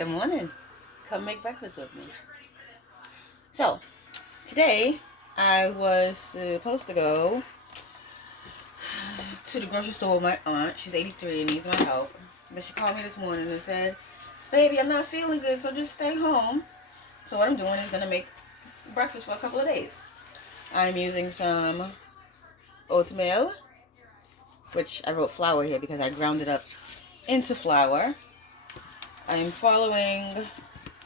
Good morning. Come make breakfast with me. So, today I was supposed to go to the grocery store with my aunt. She's 83 and needs my help. But she called me this morning and said, "Baby, I'm not feeling good, so just stay home." So what I'm doing is going to make breakfast for a couple of days. I'm using some oatmeal, which I wrote flour here because I ground it up into flour. I'm following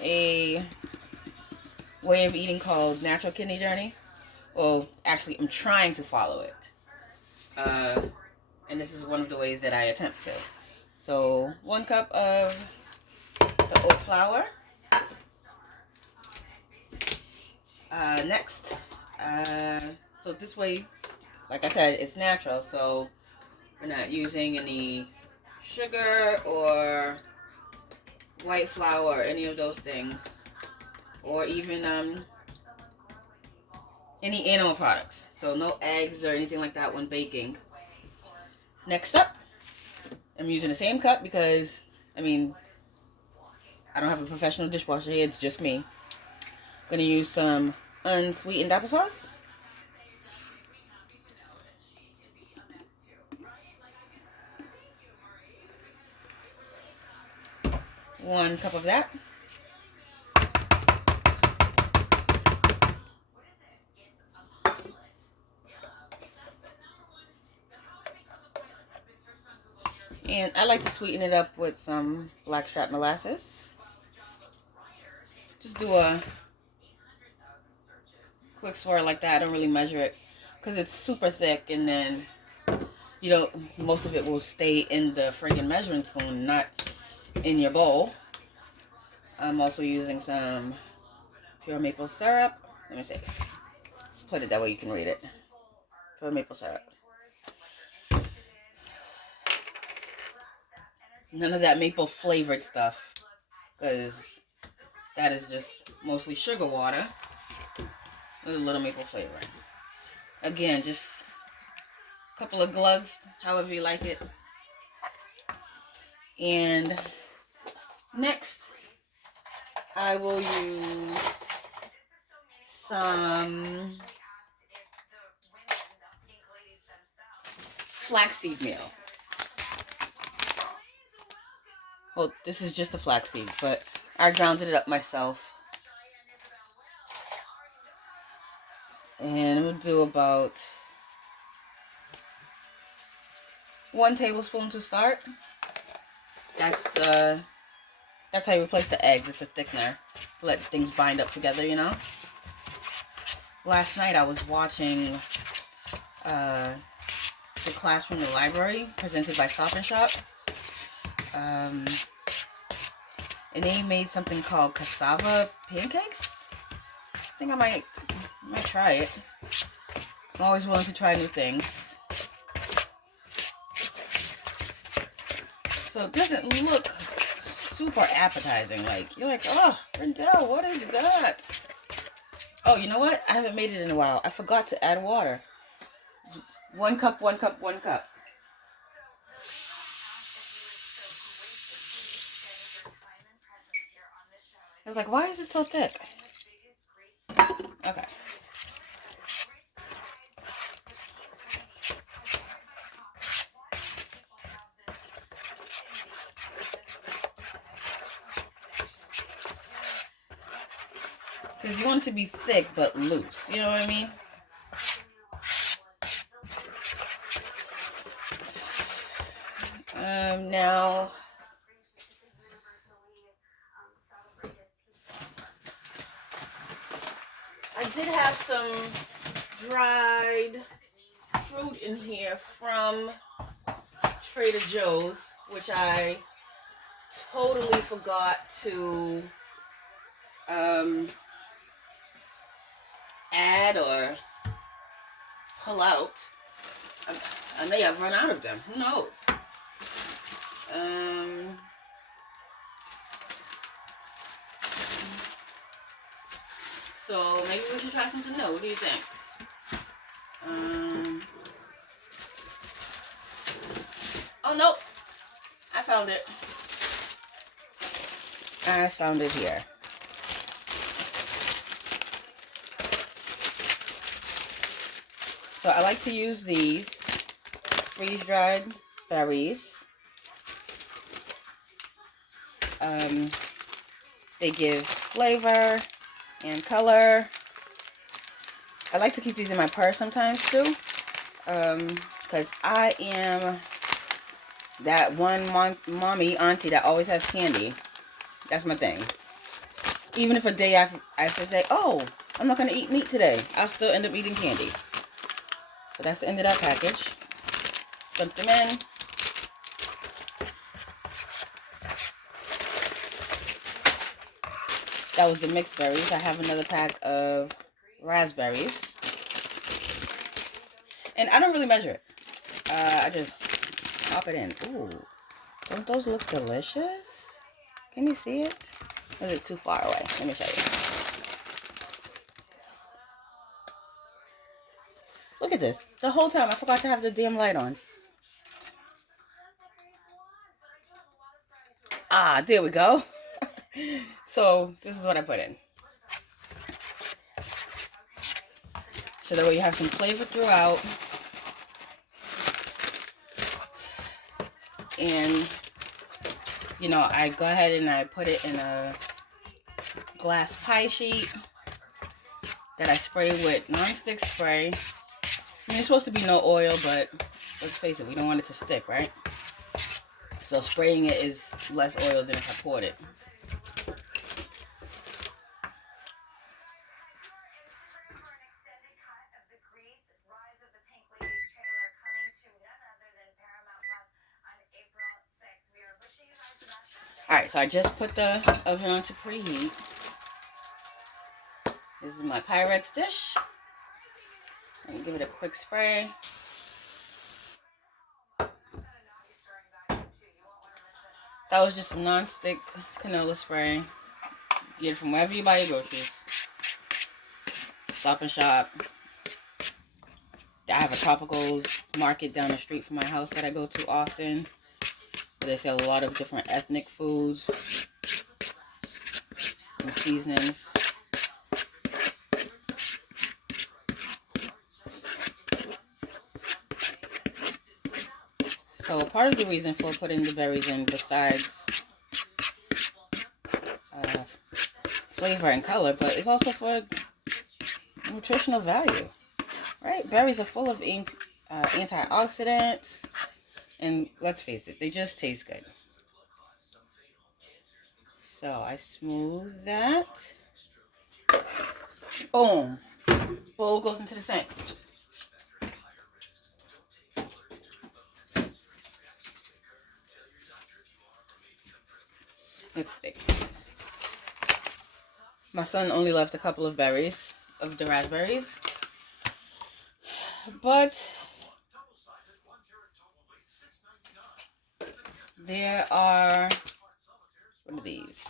a way of eating called Natural Kidney Journey. Well, actually, I'm trying to follow it. And this is one of the ways that I attempt to. So, 1 cup of the oat flour. Next, so this way, like I said, it's natural. So, we're not using any sugar or white flour or any of those things. Or even any animal products. So, no eggs or anything like that when baking. Next up, I'm using the same cup because, I don't have a professional dishwasher here. It's just me. I'm going to use some unsweetened applesauce. One cup of that. And I like to sweeten it up with some blackstrap molasses. Just do a quick swirl like that. I don't really measure it because it's super thick, and then most of it will stay in the friggin' measuring spoon, not in your bowl. I'm also using some pure maple syrup. Let me see. Put it that way you can read it. Pure maple syrup. None of that maple flavored stuff, because that is just mostly sugar water with a little maple flavor. Again, just a couple of glugs, however you like it. And next, I will use some flaxseed meal. Well, this is just a flaxseed, but I grounded it up myself. And we'll do about 1 tablespoon to start. That's how you replace the eggs. It's a thickener. Let things bind up together, Last night I was watching the class from the library presented by Stop and Shop. And they made something called cassava pancakes. I think I might try it. I'm always willing to try new things. So it doesn't look super appetizing. Like, you're like, oh, Rendell, what is that? Oh, you know what? I haven't made it in a while. I forgot to add water. 1 cup, 1 cup, 1 cup. I was like, why is it so thick? Okay. Because you want it to be thick but loose. You know what I mean? Now, I did have some dried fruit in here from Trader Joe's, which I totally forgot to add or pull out. I may have run out of them. Who knows? So maybe we should try something new. What do you think? Oh, nope. I found it. I found it here. So I like to use these freeze-dried berries. They give flavor and color. I like to keep these in my purse sometimes too, because I am that one mommy auntie that always has candy. That's my thing. Even if a day I have to say, oh, I'm not going to eat meat today, I'll still end up eating candy. So that's the end of that package. Dump them in. That was the mixed berries. I have another pack of raspberries. And I don't really measure it. I just pop it in. Ooh, don't those look delicious? Can you see it? Or is it too far away? Let me show you. Look at this. The whole time I forgot to have the damn light on. Ah, there we go. So this is what I put in. So that way you have some flavor throughout. And, you know, I go ahead and I put it in a glass pie sheet that I spray with nonstick spray. I mean, it's supposed to be no oil, but let's face it, we don't want it to stick, right? So spraying it is less oil than if I poured it. Alright, so I just put the oven on to preheat. This is my Pyrex dish. I'm gonna give it a quick spray. That was just a non-stick canola spray. Get it from wherever you buy your groceries. Stop and Shop. I have a Tropicals market down the street from my house that I go to often. They sell a lot of different ethnic foods and seasonings. So part of the reason for putting the berries in, besides flavor and color, but it's also for nutritional value, right? Berries are full of antioxidants, and let's face it, they just taste good. So I smooth that. Boom. Bowl goes into the sink. Let's see. My son only left a couple of berries, of the raspberries. But there are, what are these?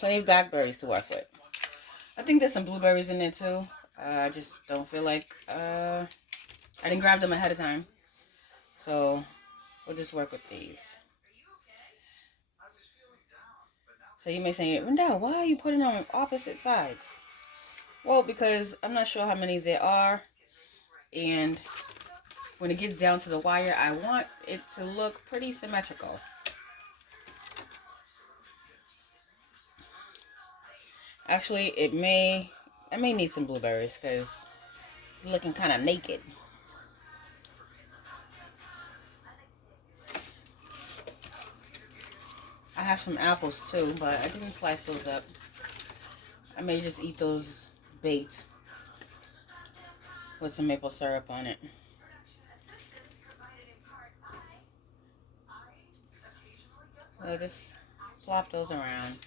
Plenty of blackberries to work with. I think there's some blueberries in there too. I just don't feel like, I didn't grab them ahead of time. So we'll just work with these. So you may say, Rendell, why are you putting them on opposite sides? Well, because I'm not sure how many there are. And when it gets down to the wire, I want it to look pretty symmetrical. Actually, I may need some blueberries because it's looking kind of naked. I have some apples too, but I didn't slice those up. I may just eat those baked with some maple syrup on it. So just flop those around.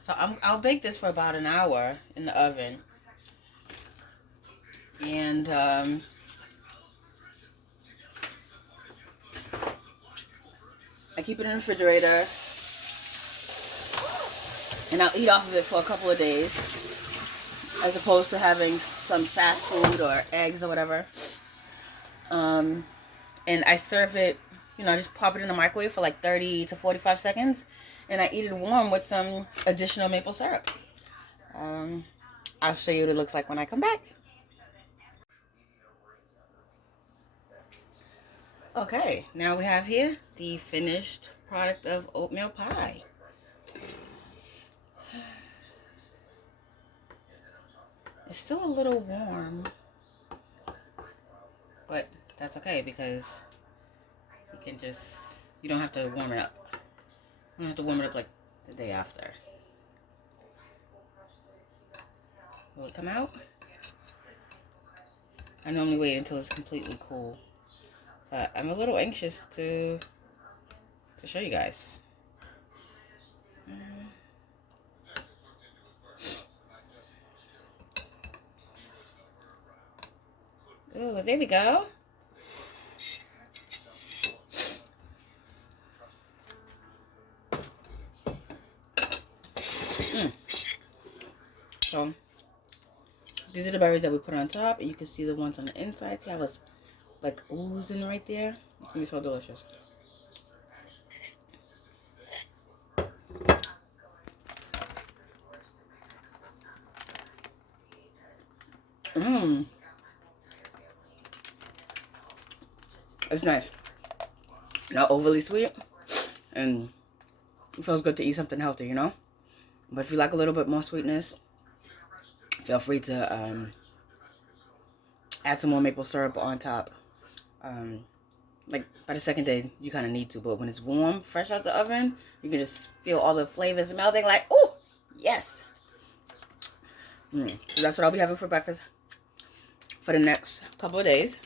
So I'll bake this for about an hour in the oven. And I keep it in the refrigerator. And I'll eat off of it for a couple of days, as opposed to having some fast food or eggs or whatever. And I serve it, you know, I just pop it in the microwave for like 30 to 45 seconds. And I eat it warm with some additional maple syrup. I'll show you what it looks like when I come back. Okay, now we have here the finished product of oatmeal pie. It's still a little warm, but that's okay because you don't have to warm it up. You don't have to warm it up like the day after. Will it come out? I normally wait until it's completely cool, but I'm a little anxious to show you guys. Ooh, there we go. So these are the berries that we put on top, and you can see the ones on the inside. See how it's like oozing right there? It's gonna be so delicious. Mmm. It's nice. Not overly sweet, and it feels good to eat something healthy, you know? But if you like a little bit more sweetness, feel free to add some more maple syrup on top. Like by the second day, you kind of need to, but when it's warm, fresh out the oven, you can just feel all the flavors melting like, oh, yes. So that's what I'll be having for breakfast for the next couple of days.